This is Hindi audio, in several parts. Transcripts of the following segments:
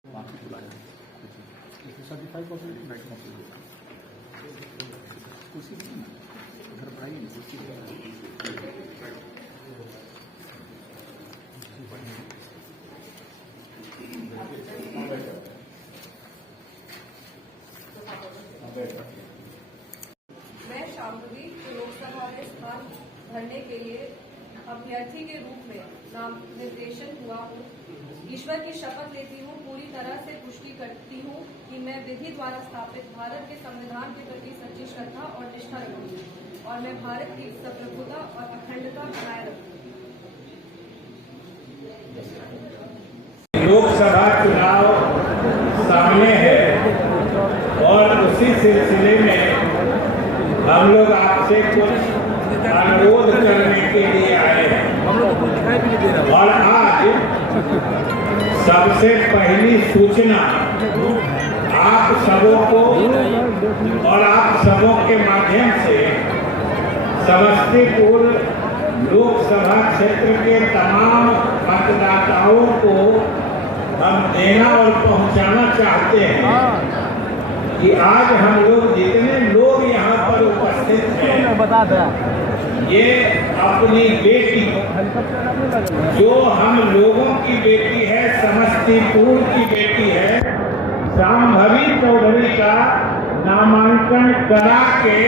मैं शांभवी लोकसभा में स्थान भरने के लिए अभ्यर्थी के रूप में नाम निर्देशन हुआ हूँ। ईश्वर की शपथ लेती हूँ, पूरी तरह से पुष्टि करती हूँ कि मैं विधि द्वारा स्थापित भारत के संविधान के प्रति सच्ची श्रद्धा और निष्ठा रखूंगी और मैं भारत की संप्रभुता और अखंडता बनाए रखूंगी। लोकसभा चुनाव सामने है और उसी सिलसिले में हम लोग आपसे कुछ अनुरोध करने के लिए आए हैं। और आज सबसे पहली सूचना आप सबों को और आप सबों के माध्यम से समस्तीपुर लोकसभा क्षेत्र के तमाम मतदाताओं को हम देना और पहुंचाना चाहते हैं कि आज हम लोग जितने लोग यहाँ पर उपस्थित हैं, ये अपनी बेटी जो हम लोगों की बेटी है, समस्तीपुर की बेटी है, शांभवी चौधरी का नामांकन करा के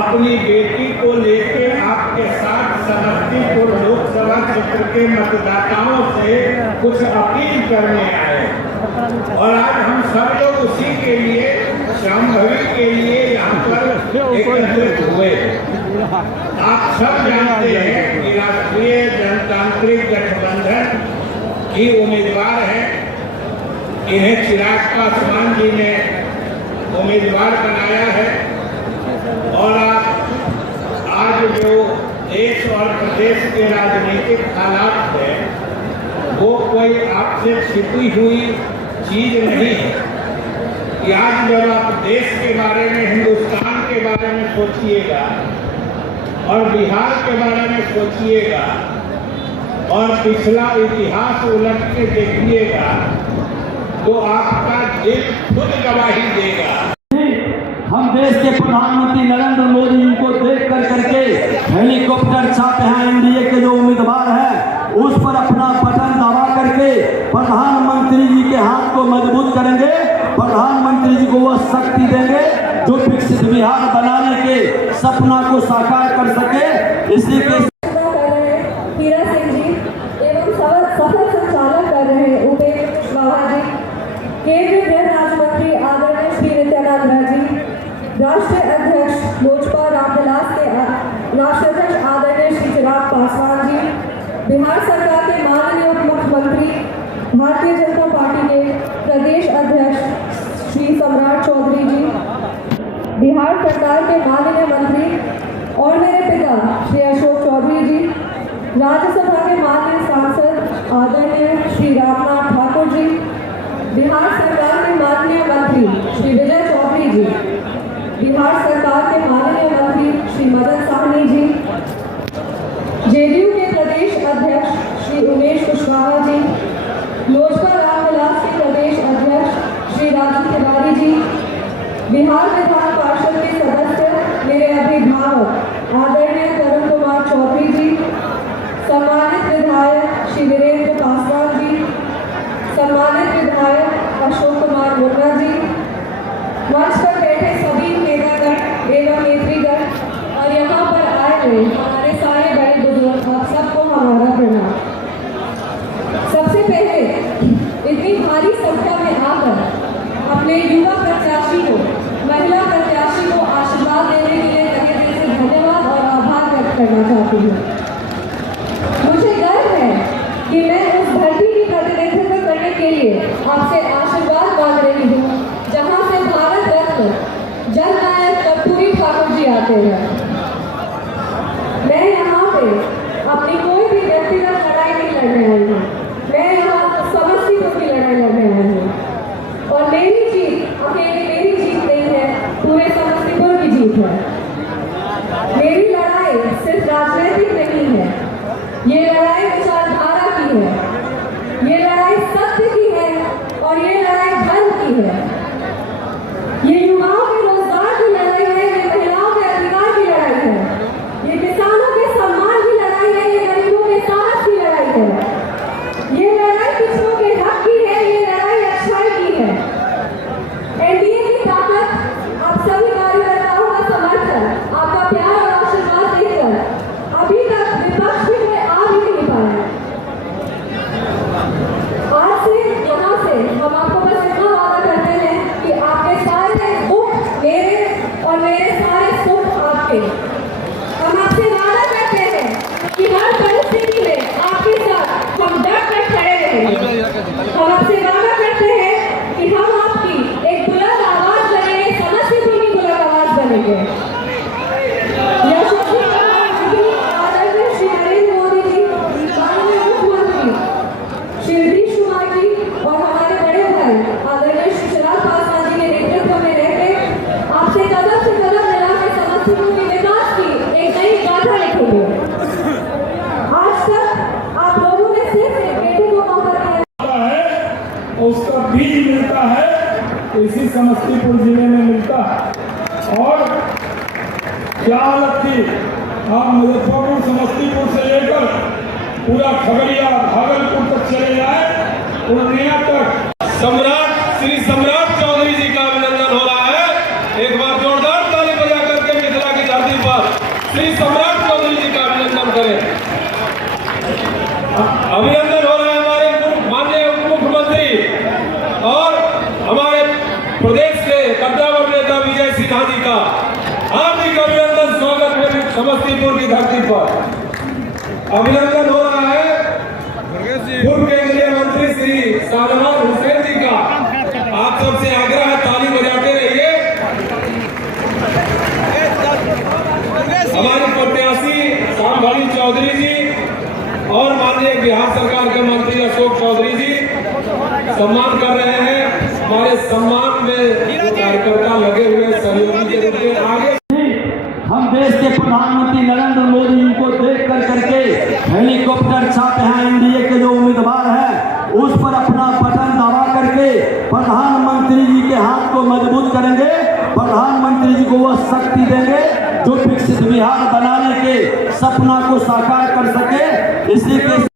अपनी बेटी को लेके आपके साथ समस्तीपुर लोकसभा क्षेत्र के मतदाताओं से कुछ अपील करने आए और आज हम सब लोग उसी के लिए शांभवी के लिए यहाँ पर एकत्रित हुए। आप सब जानते हैं कि राष्ट्रीय जनतांत्रिक गठबंधन की उम्मीदवार है, इन्हें चिराग पासवान जी ने उम्मीदवार बनाया है और आज जो देश और प्रदेश के राजनीतिक हालात है वो कोई आपसे छिपी हुई चीज नहीं है कि आज जब आप देश के बारे में, हिंदुस्तान के बारे में सोचिएगा और बिहार के बारे में सोचिएगा और पिछला इतिहास उलट के देखिएगा तो आपका दिल खुद गवाही देगा। हम देश के प्रधानमंत्री नरेंद्र मोदी जी को देख करके हेलीकॉप्टर छापे हैं, एनडीए के जो उम्मीदवार हैं उस पर अपना बटन दबा करके प्रधानमंत्री जी के हाथ को मजबूत करेंगे, प्रधानमंत्री जी को वह शक्ति देंगे जो विकसित बिहार बनाने के सपना को साकार कर सके। इसी के हीरा सिंह जी एवं सफल संचालक कर रहे उपेंद्र कुशवाहा जी, केंद्रीय गृह राज्य मंत्री आदरणीय श्री नित्यानंद राय जी, राष्ट्रीय अध्यक्ष लोजपा रामविलास के राष्ट्रीय अध्यक्ष आदरणीय श्री चिराग पासवान जी, बिहार सरकार के माननीय उप मुख्यमंत्री, भारतीय जनता पार्टी के प्रदेश अध्यक्ष श्री सम्राट चौधरी जी, बिहार सरकार के माननीय मंत्री और मेरे पिता श्री अशोक चौधरी जी, राज्यसभा के माननीय सांसद आदरणीय श्री रामनाथ ठाकुर जी, बिहार सरकार के माननीय मंत्री श्री विजय चौधरी जी, बिहार सरकार के माननीय मंत्री श्री मदन साहनी जी, जेडीयू के प्रदेश अध्यक्ष श्री उमेश कुशवाहा जी, लोजपा रामविलास के प्रदेश अध्यक्ष श्री राजू तिवारी जी, बिहार विधान पार्षद के सदस्य मेरे अभिभावक आदरणीय तरुण कुमार चौधरी जी, सम्मानित विधायक श्री वीरेंद्र पासवान जी, सम्मानित विधायक अशोक कुमार मुर्गा जी, मंच पर बैठे सभी नेतागण एवं नेत्रीगण और यहाँ पर आए हुए हमारे सारे बड़े बुजुर्ग, आप सबको हमारा प्रणाम। सबसे पहले इतनी भारी संख्या में आकर अपने युवा प्रत्याशी को, महिला प्रत्याशी को आशीर्वाद देने के लिए तहे दिल से धन्यवाद और आभार व्यक्त करना चाहती हूँ। मुझे गर्व है कि मैं उस धरती की प्रतिनिधित्व करने के लिए आपसे आशीर्वाद मांग रही हूँ जहाँ से भारत रत्न जननायक कर्पूरी ठाकुर जी आते हैं। मैं यहाँ पे अपनी कोई भी व्यक्तिगत लड़ाई नहीं लड़ने आई हूँ, मैं यहाँ समस्तीपुर की लड़ाई लड़ने आई हूँ और मेरी जीत अकेली मेरी जीत नहीं है, पूरे समस्तीपुर की जीत है। मेरी लड़ाई सिर्फ राजनीतिक नहीं है, ये लड़ाई विचारधारा की है, ये लड़ाई सत्य की है और ये और उसका बीज मिलता है तो इसी समस्तीपुर जिले में मिलता है। और क्या हालत थी, आप मुजफ्फरपुर समस्तीपुर से लेकर पूरा खगड़िया भागलपुर तक चले जाए, पूर्णिया तक। सम्राट श्री सम्राट चौधरी जी का अभिनंदन हो रहा है। एक बार जोरदार ताली बजा करके मिथिला की धरती पर श्री सम्राट चौधरी जी का अभिनंदन करें। अभिनंदन हो रहा है हमारे माननीय उप मुख्यमंत्री और हमारे प्रदेश के कद्दावर नेता विजय सिन्हा जी का हार्दिक अभिनंदन, स्वागत है समस्तीपुर की धरती पर। अभिनंदन हो रहा है पूर्व केंद्रीय मंत्री श्री शाहनवाज हुसैन जी का। आप सबसे आग्रह है ताली बजाते रहिए। हमारे प्रत्याशी श्यामभाई चौधरी जी और माननीय बिहार सरकार के मंत्री अशोक चौधरी जी सम्मान कर रहे हैं। हमारे सम्मान में कार्यकर्ता लगे हुए सहयोगी के रूप में आगे। हम देश के प्रधानमंत्री नरेंद्र मोदी जी को देख कर करके हेलीकॉप्टर छापे हैं। एनडीए के जो उम्मीदवार हैं उस पर अपना बटन दबा करके प्रधानमंत्री जी के हाथ को मजबूत करेंगे। प्रधानमंत्री जी को वह शक्ति देंगे जो विकसित बिहार बनाने के सपना को साकार कर सके। इसी के